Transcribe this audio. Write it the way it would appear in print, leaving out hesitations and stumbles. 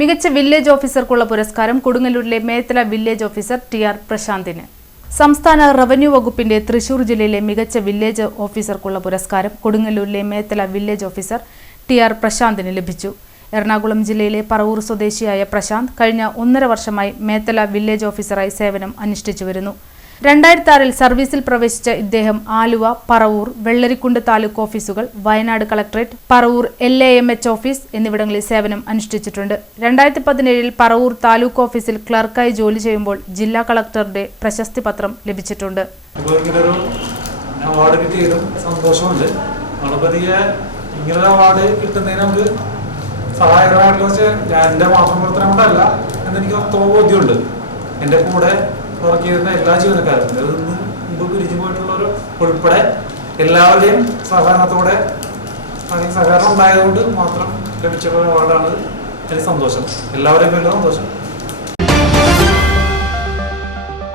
മികച്ച വില്ലേജ് ഓഫീസർക്കുള്ള പുരസ്കാരം കൊടുങ്ങല്ലൂരിലെ Methala village officer ടി.ആർ. പ്രശാന്തിന്. സംസ്ഥാന റവന്യൂ വകുപ്പിന്റെ തൃശൂർ ജില്ലയിലെ മികച്ച വില്ലേജ് ഓഫീസർക്കുള്ള പുരസ്കാരം കൊടുങ്ങല്ലൂരിലെ മേത്തല വില്ലേജ് ഓഫീസർ ടി.ആർ. പ്രശാന്തിന് ലഭിച്ചു. എറണാകുളം ജില്ലയിലെ പറവൂർ സ്വദേശിയായ പ്രശാന്ത് കഴിഞ്ഞ 1.5 വർഷമായി മേത്തല വില്ലേജ് ഓഫീസറായി സേവനം അനുഷ്ഠിച്ചുവരുന്നു. 2006-ൽ സർവീസിൽ പ്രവേശിച്ച ഇദ്ദേഹം ആലുവ, പറവൂർ, വെള്ളരിക്കുണ്ട് താലൂക്ക് ഓഫീസുകൾ, Wayanad collectorate, Paravur LAMH office എന്നിവിടങ്ങളിൽ സേവനം അനുഷ്ഠിച്ചിട്ടുണ്ട്. 2017-ൽ പറവൂർ താലൂക്ക് ഓഫീസിൽ ക്ലർക്കായി ജോലി ചെയ്യുമ്പോൾ ജില്ലാ കളക്ടറുടെ പ്രശസ്തി പത്രം ലഭിച്ചിട്ടുണ്ട്. വർക്ക് ചെയ്യുന്ന എല്ലാ ജീവനക്കാരും അതിൽ നിന്ന് മുമ്പ് പിരിഞ്ഞു പോയിട്ടുള്ളവർ ഉൾപ്പെടെ എല്ലാവരുടെയും സഹകരണത്തോടെ സഹകരണം ഉണ്ടായതുകൊണ്ട് മാത്രം ലഭിച്ച അവാർഡാണ്. എനിക്ക് സന്തോഷം, എല്ലാവരെയും വലിയ സന്തോഷം.